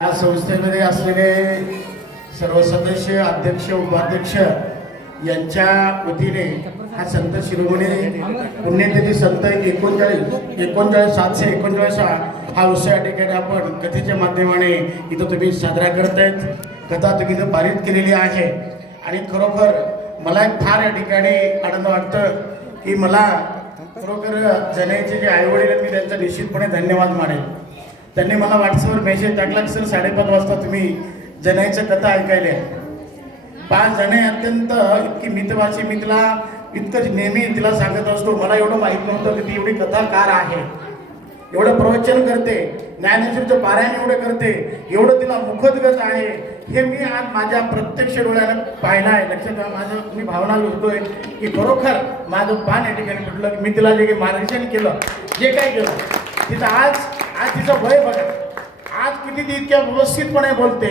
या संस्थेमध्ये असलेले सर्व सदस्य, अध्यक्ष, उपाध्यक्ष यांच्या वतीने हा संत शिरोमणी पुण्यतिथी संत 739 हा उत्सव या ठिकाणी आपण कथेच्या माध्यमाने इथं तुम्ही साजरा करतायत. कथा तुम्ही इथं पारित केलेली आहे आणि खरोखर मला एक फार या ठिकाणी आनंद वाटतं की मला खरोखर जनाईचे जे आईवडील आहेत मी त्यांचा निश्चितपणे धन्यवाद मानेल. त्यांनी मला व्हॉट्सअपवर मेसेज टाकला की सर 5:30 वाजता तुम्ही जनाईचं कथा ऐकायला. 5 जणे अत्यंत इतकी मितभाषी, मी तिला इतकं नेहमी तिला सांगत असतो. मला एवढं माहीत नव्हतं की ती एवढी कथाकार आहे, एवढं प्रवचन करते, ज्ञानेश्वरीचं पारायण एवढं करते, एवढं तिला मुखोद्गत आहे हे मी आज माझ्या प्रत्यक्ष डोळ्यानं पाहिलं आहे. लक्षात माझं मी भावना होतोय की खरोखर माझं पान या ठिकाणी म्हटलं की मी तिला जे काही मार्गदर्शन केलं, जे काय केलं तिथं आज तिचं वय बघा, आज किती ती इतक्या व्यवस्थितपणे बोलते,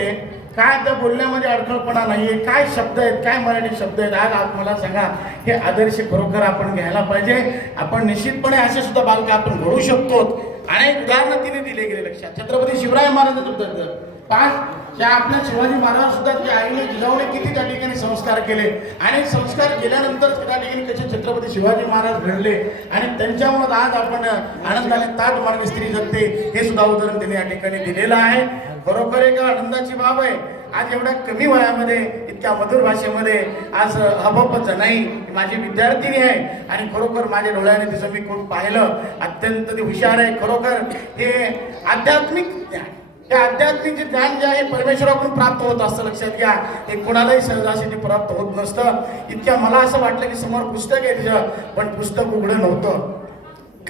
काय त्या बोलण्यामध्ये अडखळपणा नाहीये, काय शब्द आहेत, काय मराठी शब्द आहेत. आज मला सांगा, हे आदर्श खरोखर आपण घ्यायला पाहिजे. आपण निश्चितपणे असे सुद्धा बालक आपण घडू शकतो. अनेक उदाहरणं तिने दिले गेले. लक्षात छत्रपती शिवराय महाराजांचं 5 आपल्या शिवाजी महाराज सुद्धा त्या आईने जिजाऊने किती त्या ठिकाणी संस्कार केले आणि संस्कार केल्यानंतर त्या ठिकाणी कसे छत्रपती शिवाजी महाराज घडले आणि त्यांच्यामुळे आज आपण आनंदाने ताट मार्ग स्त्री जगते हे सुद्धा उदाहरण त्यांनी या ठिकाणी दिलेलं आहे. खरोखर एक आनंदाची बाब आहे. आज एवढ्या कमी वयामध्ये इतक्या मधुर भाषेमध्ये आज हबप जनाई माझी विद्यार्थिनी आहे आणि खरोखर माझ्या डोळ्याने तिचं मी खूप पाहिलं. अत्यंत ती हुशार आहे. खरोखर हे आध्यात्मिक ज्ञान, हे आध्यात्मिक ज्ञान जे आहे परमेश्वराकडून प्राप्त होत असतं. लक्षात घ्या, हे कोणालाही सहजासाठी प्राप्त होत नसतं. इतक्या मला असं वाटलं की समोर पुस्तक आहे तिचं, पण पुस्तक उघडं नव्हतं.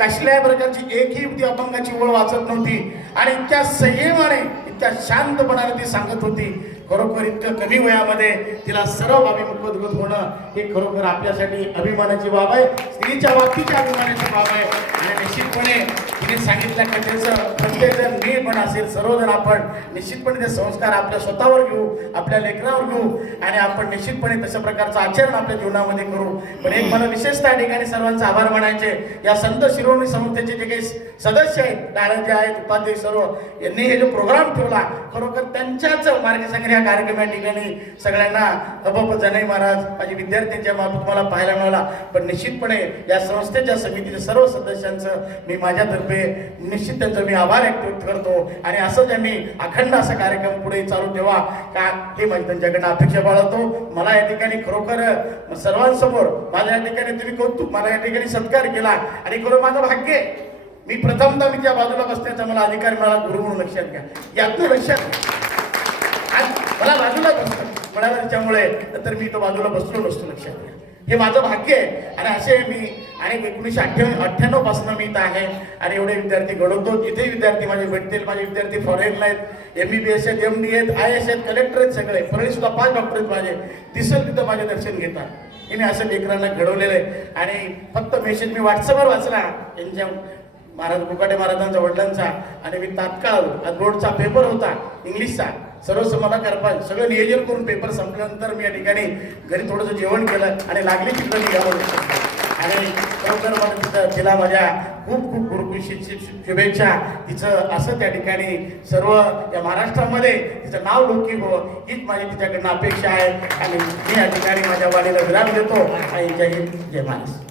कसल्याही प्रकारची एकही ती अपंगाची ओळ वाचत नव्हती आणि इतक्या संयमाने, इतक्या शांतपणाने ती सांगत होती. खरोखर इतकं कमी वयामध्ये तिला सर्व बाबी मुखोद्गत होणं हे खरोखर आपल्यासाठी अभिमानाची बाब आहे. स्त्रीच्या बाबतीच्या अभिमानाची बाब आहे आणि निश्चितपणे तिने सांगितल्या कथेचं प्रत्येकजण मी पण असेल, सर्वजण आपण निश्चितपणे ते संस्कार आपल्या स्वतःवर घेऊ, आपल्या लेकरावर घेऊ आणि आपण निश्चितपणे तशा प्रकारचं आचरण आपल्या जीवनामध्ये करू. पण एक मला विशेषतः ठिकाणी सर्वांचा आभार मानायचे. या संत शिरोमणी संस्थेचे जे काही सदस्य आहेत, दारांचे आहेत, उपाध्यक्ष सर्व यांनी हे जो प्रोग्राम ठेवला, खरोखर त्यांच्याच मार्गदर्शनाखाली या कार्यक्रम या ठिकाणी सगळ्यांना हबप जनाई महाराज माझी विद्यार्थ्यांच्या मार्फत मला पाहायला मिळाला. पण निश्चितपणे या संस्थेच्या समितीच्या सर्व सदस्यांचं मी माझ्यातर्फे निश्चित त्यांचा मी आभार व्यक्त करतो आणि असंच आम्ही अखंड असा कार्यक्रम पुढे चालू ठेवा का हे माझी त्यांच्याकडनं अपेक्षा बाळगतो. मला या ठिकाणी खरोखर सर्वांसमोर माझ्या या ठिकाणी तुम्ही कौतुक, मला या ठिकाणी सत्कार केला आणि खरं माझं भाग्य, मी प्रथमतः मी त्या बाजूला बसण्याचा मला अधिकार मिळाला गुरु म्हणून. लक्षात घ्या, यातनं लक्षात आज मला बाजूला बसतो मिळालं त्याच्यामुळे, नंतर मी तो बाजूला बसलो नसतो. लक्षात घ्या, हे माझं भाग्य आहे आणि असे मी आणि 1998 पासून मी इथं आहे आणि एवढे विद्यार्थी घडवतो. जिथे विद्यार्थी माझे भेटतील, माझे विद्यार्थी फॉरेनला आहेत, MBBS आहेत, MD आहेत, IAS आहेत, कलेक्टर आहेत, सगळे फरळी सुद्धा 5 डॉक्टर आहेत माझे, दिसल तिथं माझे दर्शन घेतात. हे मी असं लेकरांना घडवलेलं आहे आणि फक्त मेसेज मी व्हॉट्सअपवर वाचला यांच्या महाराज मुकाटे महाराजांचा वडिलांचा आणि मी तात्काळ बोर्डचा पेपर होता इंग्लिशचा, सर्व मला करपा सगळं नियोजन करून पेपर संपल्यानंतर मी या ठिकाणी घरी थोडंसं जेवण केलं आणि लागली तिथं निघालो आणि खरोखर मला तिला माझ्या खूप खूप गुरुकृषीची शुभेच्छा. तिचं असं त्या ठिकाणी सर्व या महाराष्ट्रामध्ये तिचं नाव लौकिक हो हीच माझी तिच्याकडनं अपेक्षा आहे आणि मी या ठिकाणी माझ्या वाणीला विराम देतो आणि जय हिंद, जय महाराष्ट्र.